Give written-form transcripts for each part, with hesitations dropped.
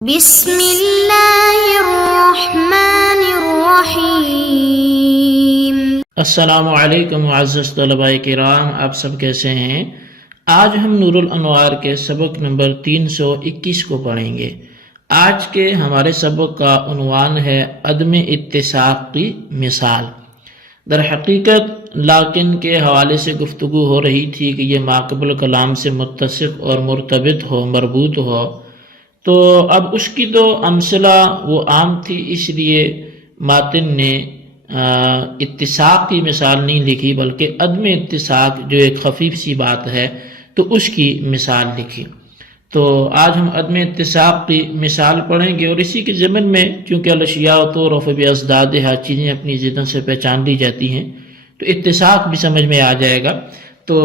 بسم اللہ الرحمن الرحیم۔ السلام علیکم معزز طلباء کرام، آپ سب کیسے ہیں؟ آج ہم نور الانوار کے سبق نمبر 321 کو پڑھیں گے۔ آج کے ہمارے سبق کا عنوان ہے عدم اتساق کی مثال۔ در حقیقت لاکن کے حوالے سے گفتگو ہو رہی تھی کہ یہ ماقبل کلام سے متصق اور مرتبط ہو، مربوط ہو، تو اب اس کی تو امثلہ وہ عام تھی، اس لیے ماتن نے اتساق کی مثال نہیں لکھی، بلکہ عدم اتساق جو ایک خفیف سی بات ہے تو اس کی مثال لکھی۔ تو آج ہم عدم اتساق کی مثال پڑھیں گے، اور اسی کے ضمن میں چونکہ الاشیاء تعرف بازدادہا، چیزیں اپنی ضدوں سے پہچان لی جاتی ہیں، تو اتساق بھی سمجھ میں آ جائے گا۔ تو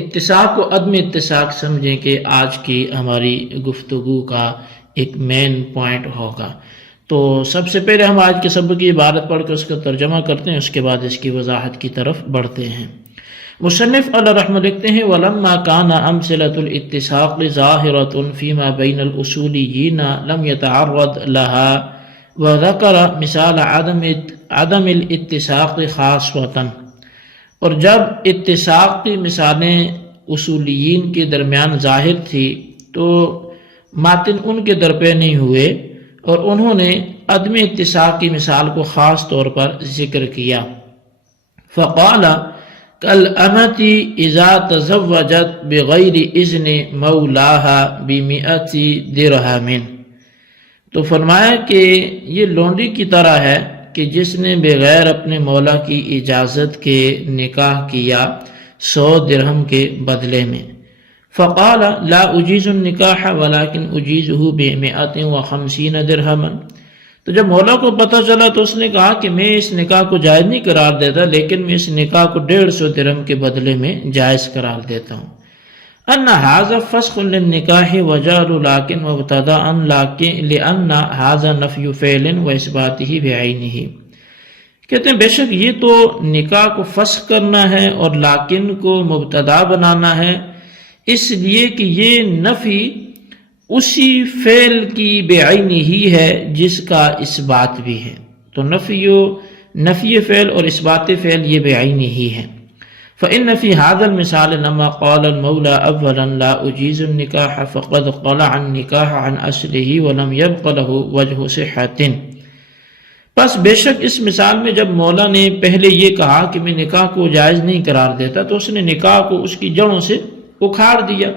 اتساق کو عدم اتساق سمجھیں کہ آج کی ہماری گفتگو کا ایک مین پوائنٹ ہوگا۔ تو سب سے پہلے ہم آج کے سبق کی عبارت پڑھ کر اس کا ترجمہ کرتے ہیں، اس کے بعد اس کی وضاحت کی طرف بڑھتے ہیں۔ مصنف علیہ رحمہ لکھتے ہیں وَلَمَّا كَانَ أَمْثِلَةُ الْإِتِّسَاقِ ظَاهِرَةٌ فِي مَا بَيْنَ الْأُصُولِيِّينَ لَمْ يَتَعَرَّضْ لَهَا وَذَكَرَ مِثَالَ عَدَمِ الْإِتِّسَاقِ خَاصَّةً۔ اور جب اتساق کی مثالیں اصولیین کے درمیان ظاہر تھی تو ماتن ان کے درپے نہیں ہوئے، اور انہوں نے عدم اتساق کی مثال کو خاص طور پر ذکر کیا۔ فقال كالأمة إذا تزوجت بغیر اذن مولاها ب100 درہم۔ تو فرمایا کہ یہ لونڈی کی طرح ہے کہ جس نے بغیر اپنے مولا کی اجازت کے نکاح کیا 100 درہم کے بدلے میں۔ فقال لا اجیز النکاح ولكن اجیزه ب150 درہما۔ تو جب مولا کو پتہ چلا تو اس نے کہا کہ میں اس نکاح کو جائز نہیں قرار دیتا، لیکن میں اس نکاح کو 150 درہم کے بدلے میں جائز قرار دیتا ہوں۔ ان هذا فسخ للنکاح وجعل لكن مبتدأ لأن هذا نفی فعل واثباته بعینه۔ کہتے ہیں بے شک یہ تو نکاح کو فسخ کرنا ہے اور لاکن کو مبتدا بنانا ہے، اس لیے کہ یہ نفی اسی فعل کی بعینہ ہی ہے جس کا اثبات بھی ہے۔ تو نفی فعل اور اثبات فعل یہ بعینہ ہی ہے۔ فإن في هذا المثال لما قال المولى اولا لا اجیز النکاح فقد قلع النکاح عن اصله ولم يبق له وجه صحة۔ پس بے شک اس مثال میں جب مولا نے پہلے یہ کہا کہ میں نکاح کو جائز نہیں قرار دیتا، تو اس نے نکاح کو اس کی جڑوں سے اکھاڑ دیا،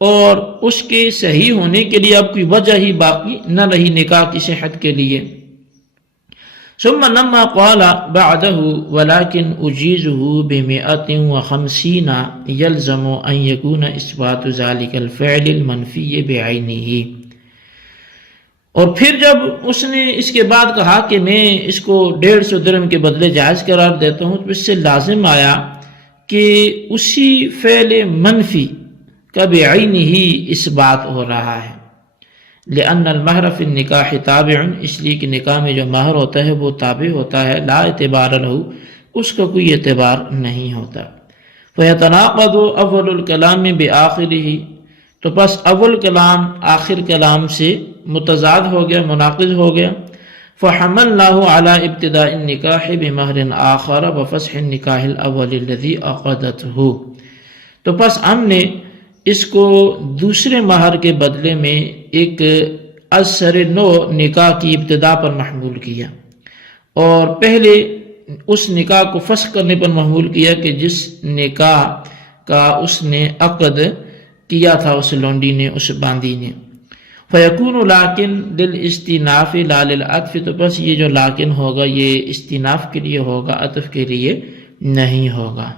اور اس کے صحیح ہونے کے لیے اب کوئی وجہ ہی باقی نہ رہی نکاح کی صحت کے لیے۔ ثم لما قال بعده ولكن اجیزه ب150 يلزم ان يكون اثبات ذلك الفعل المنفی بعینه۔ اور پھر جب اس نے اس کے بعد کہا کہ میں اس کو 150 درہم کے بدلے جائز قرار دیتا ہوں، تو اس سے لازم آیا کہ اسی فعل منفی کا بعینہ ہی اس بات ہو رہا ہے۔ لأن المہر فی النکاح تابع، اس لیے کہ نکاح میں جو مہر ہوتا ہے وہ تابع ہوتا ہے، لا اعتبار لہ، اس کا کوئی اعتبار نہیں ہوتا۔ فیتناقض اول الکلام بآخرہ، تو بس اول کلام آخر کلام سے متضاد ہو گیا، مناقض ہو گیا۔ فحملناه على ابتداء النکاح بمہر آخر وفسخ النکاح الاول الذی عقدته۔ تو پس ہم نے اس کو دوسرے مہر کے بدلے میں ایک اثر نو نکاح کی ابتدا پر محمول کیا، اور پہلے اس نکاح کو فسخ کرنے پر محمول کیا کہ جس نکاح کا اس نے عقد کیا تھا اس لونڈی نے، اس باندی نے۔ فیکون لیکن للاستئناف لا للعطف، تو بس یہ جو لیکن ہوگا یہ استئناف کے لیے ہوگا، عطف کے لیے نہیں ہوگا۔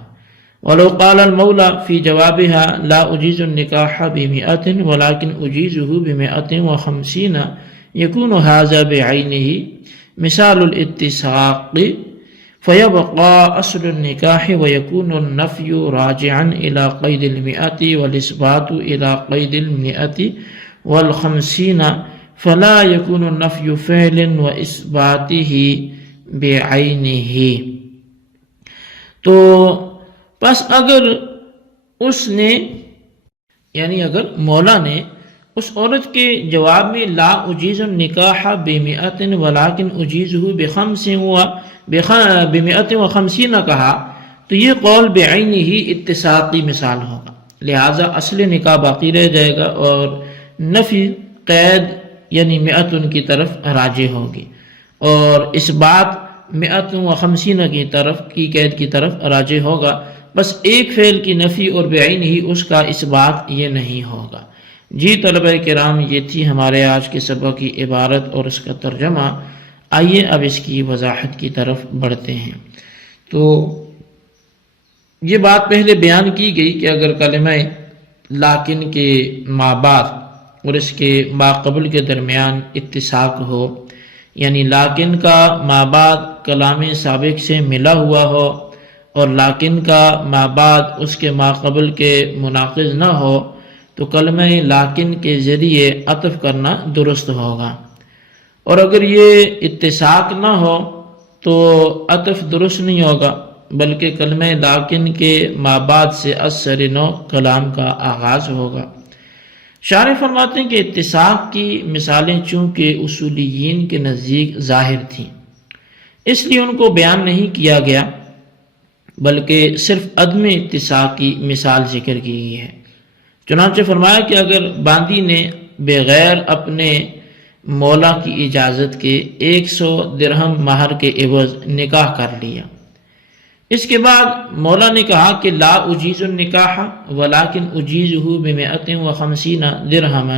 ولو قال المولى في جوابها لا اجیز النکاح ب100 ولكن اجیزه ب150 يكون هذا بعینه مثال الاتساق، فيبقى اصل النکاح ويكون النفی راجعا الى قید 100 والاثبات الى قید 150 فلا يكون النفی فعل واثباته بعینه۔ تو پس اگر اس نے، یعنی اگر مولا نے اس عورت کے جواب میں لا اجیز النکاح بمئۃ ولکن اجیزہ بمئۃ وخمسین کہا تو یہ قول بعینہ ہی اتساقی مثال ہوگا، لہٰذا اصل نکاح باقی رہ جائے گا اور نفی قید یعنی مئۃ کی طرف راجع ہوگی، اور اس بات مئۃ وخمسین کی طرف کی قید کی طرف راجع ہوگا، بس ایک فعل کی نفی اور بعین ہی اس کا اس بات یہ نہیں ہوگا۔ جی طلبہ کرام، یہ تھی ہمارے آج کے سبق کی عبارت اور اس کا ترجمہ۔ آئیے اب اس کی وضاحت کی طرف بڑھتے ہیں۔ تو یہ بات پہلے بیان کی گئی کہ اگر کلمہ لاکن کے ما بعد اور اس کے ما قبل کے درمیان اتساق ہو، یعنی لاکن کا ما بعد کلام سابق سے ملا ہوا ہو اور لاکن کا ما بعد اس کے ما قبل کے مناقض نہ ہو، تو کلمہ لاکن کے ذریعے عطف کرنا درست ہوگا، اور اگر یہ اتساق نہ ہو تو عطف درست نہیں ہوگا، بلکہ کلمہ لاکن کے ما بعد سے اثر نو کلام کا آغاز ہوگا۔ شارح فرماتے ہیں کہ اتساق کی مثالیں چونکہ اصولیین کے نزدیک ظاہر تھیں، اس لیے ان کو بیان نہیں کیا گیا، بلکہ صرف عدم اتساق کی مثال ذکر کی گئی ہے۔ چنانچہ فرمایا کہ اگر باندی نے بغیر اپنے مولا کی اجازت کے 100 درہم مہر کے عوض نکاح کر لیا، اس کے بعد مولا نے کہا کہ لا اجیز النکاح ولکن اجیزہ بمئۃ وخمسین درہما،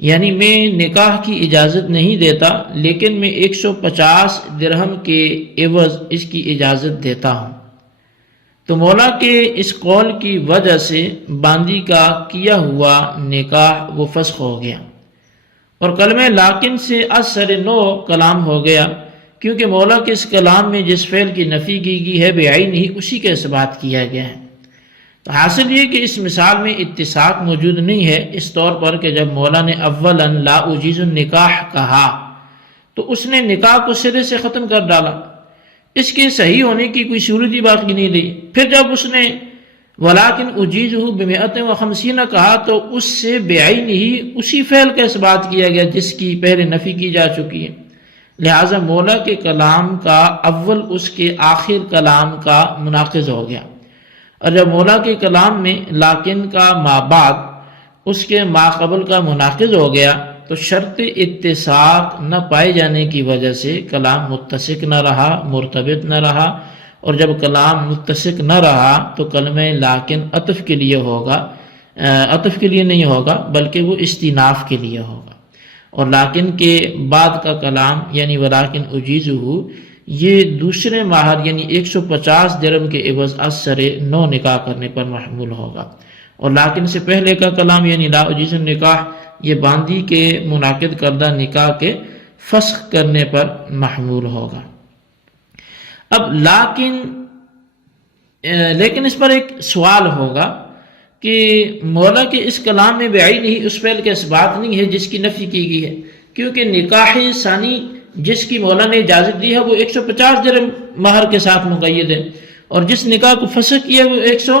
یعنی میں نکاح کی اجازت نہیں دیتا لیکن میں 150 درہم کے عوض اس کی اجازت دیتا ہوں، تو مولا کے اس قول کی وجہ سے باندی کا کیا ہوا نکاح وہ فسخ ہو گیا، اور کلمہ لاکن سے اثر نو کلام ہو گیا، کیونکہ مولا کے اس کلام میں جس فعل کی نفی کی گئی ہے بعین ہی اسی کا اثبات کیا گیا ہے۔ تو حاصل یہ کہ اس مثال میں اتساق موجود نہیں ہے، اس طور پر کہ جب مولا نے اولا لا اجیز النکاح کہا تو اس نے نکاح کو سرے سے ختم کر ڈالا، اس کے صحیح ہونے کی کوئی صورت ہی باقی نہیں رہی۔ پھر جب اس نے ولیکن اجیزہ بمئۃ وخمسین کہا تو اس سے بعین ہی اسی فعل کا اثبات کیا گیا جس کی پہلے نفی کی جا چکی ہے، لہٰذا مولا کے کلام کا اول اس کے آخر کلام کا مناقض ہو گیا، اور جب مولا کے کلام میں لاکن کا ما بعد اس کے ما قبل کا مناقض ہو گیا تو شرط اتساق نہ پائے جانے کی وجہ سے کلام متسق نہ رہا، مرتبط نہ رہا، اور جب کلام متسق نہ رہا تو کلمہ لاکن عطف کے لیے ہوگا، عطف کے لیے نہیں ہوگا بلکہ وہ استئناف کے لیے ہوگا، اور لاکن کے بعد کا کلام یعنی ولیکن اجیزہ یہ دوسرے مہر یعنی 150 درہم کے عوض اثر نو نکاح کرنے پر محمول ہوگا، اور لاکن سے پہلے کا کلام یعنی لا اجیز النکاح یہ باندی کے منعقد کردہ نکاح کے فسخ کرنے پر محمول ہوگا۔ اب لیکن اس پر ایک سوال ہوگا کہ مولا کے اس کلام میں بعین ہی اس فعل کے اثبات نہیں ہے جس کی نفی کی گئی ہے، کیونکہ نکاح ثانی جس کی مولا نے اجازت دی ہے وہ 150 درہم مہر کے ساتھ مقید ہے، اور جس نکاح کو فسخ کیا وہ 100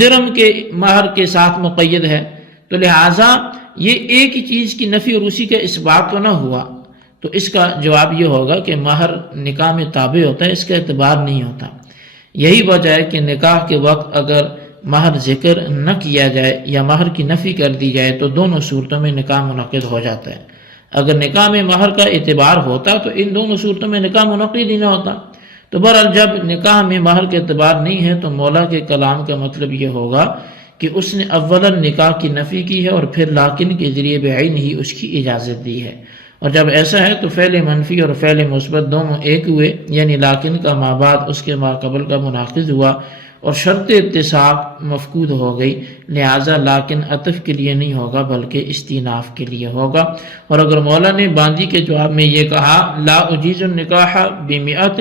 درہم کے مہر کے ساتھ مقید ہے، تو لہٰذا یہ ایک ہی چیز کی نفی اور اسی کا اثبات تو نہ ہوا۔ تو اس کا جواب یہ ہوگا کہ مہر نکاح میں تابع ہوتا ہے، اس کا اعتبار نہیں ہوتا۔ یہی وجہ ہے کہ نکاح کے وقت اگر مہر ذکر نہ کیا جائے یا مہر کی نفی کر دی جائے تو دونوں صورتوں میں نکاح منعقد ہو جاتا ہے۔ اگر نکاح میں مہر کا اعتبار ہوتا تو ان دونوں صورتوں میں نکاح منعقد ہی نہ ہوتا۔ تو بہرحال جب نکاح میں مہر کا اعتبار نہیں ہے تو مولا کے کلام کا مطلب یہ ہوگا کہ اس نے اولا نکاح کی نفی کی ہے اور پھر لاکن کے ذریعے بعین ہی اس کی اجازت دی ہے، اور جب ایسا ہے تو فعل منفی اور فعل مثبت دونوں ایک ہوئے، یعنی لاکن کا ما بعد اس کے ما قبل کا مناقض ہوا اور شرط اتساق مفقود ہو گئی، لہٰذا لاکن عطف کے لیے نہیں ہوگا بلکہ استئناف کے لیے ہوگا۔ اور اگر مولا نے باندی کے جواب میں یہ کہا لا اجیز النکاح بمئۃ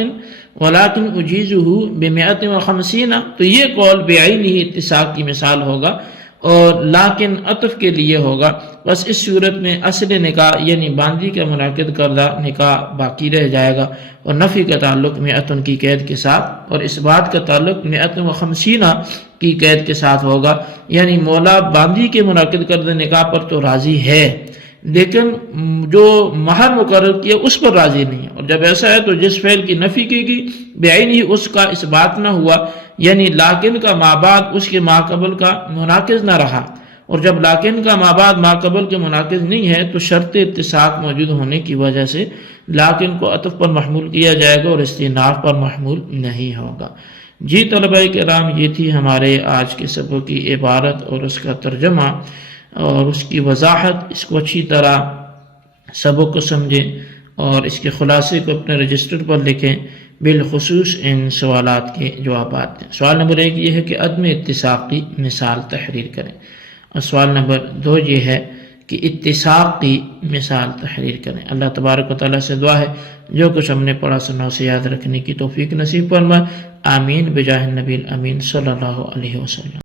ولکن اجیزہ بمئۃ وخمسین تو یہ قول بعین ہی اتساق کی مثال ہوگا، اور لاکن عطف کے لیے ہوگا، بس اس صورت میں اصل نکاح یعنی باندی کا منعقد کردہ نکاح باقی رہ جائے گا، اور نفی کا تعلق 100 کی قید کے ساتھ اور اس بات کا تعلق 150 کی قید کے ساتھ ہوگا، یعنی مولا باندی کے منعقد کردہ نکاح پر تو راضی ہے لیکن جو مہر مقرر کیا اس پر راضی نہیں ہے، اور جب ایسا ہے تو جس فعل کی نفی کی گئی بعین ہی اس کا اس بات نہ ہوا، یعنی لاکن کا مابعد اس کے ماقبل کا مناقض نہ رہا، اور جب لاکن کا مابعد ماقبل کے مناقض نہیں ہے تو شرط اتساق موجود ہونے کی وجہ سے لاکن کو عطف پر محمول کیا جائے گا اور استئناف پر محمول نہیں ہوگا۔ جی طلباء کرام، یہ تھی ہمارے آج کے سبق کی عبارت اور اس کا ترجمہ اور اس کی وضاحت۔ اس کو اچھی طرح سبق کو سمجھیں اور اس کے خلاصے کو اپنے رجسٹر پر لکھیں، بالخصوص ان سوالات کے جوابات دیں۔ سوال نمبر 1 یہ ہے کہ عدم اتساق کی مثال تحریر کریں، اور سوال نمبر 2 یہ ہے کہ اتساق کی مثال تحریر کریں۔ اللہ تبارک و تعالیٰ سے دعا ہے جو کچھ ہم نے پڑھا سنا اسے یاد رکھنے کی توفیق نصیب فرمائے، آمین بجاہ النبی الامین صلی اللہ علیہ وسلم۔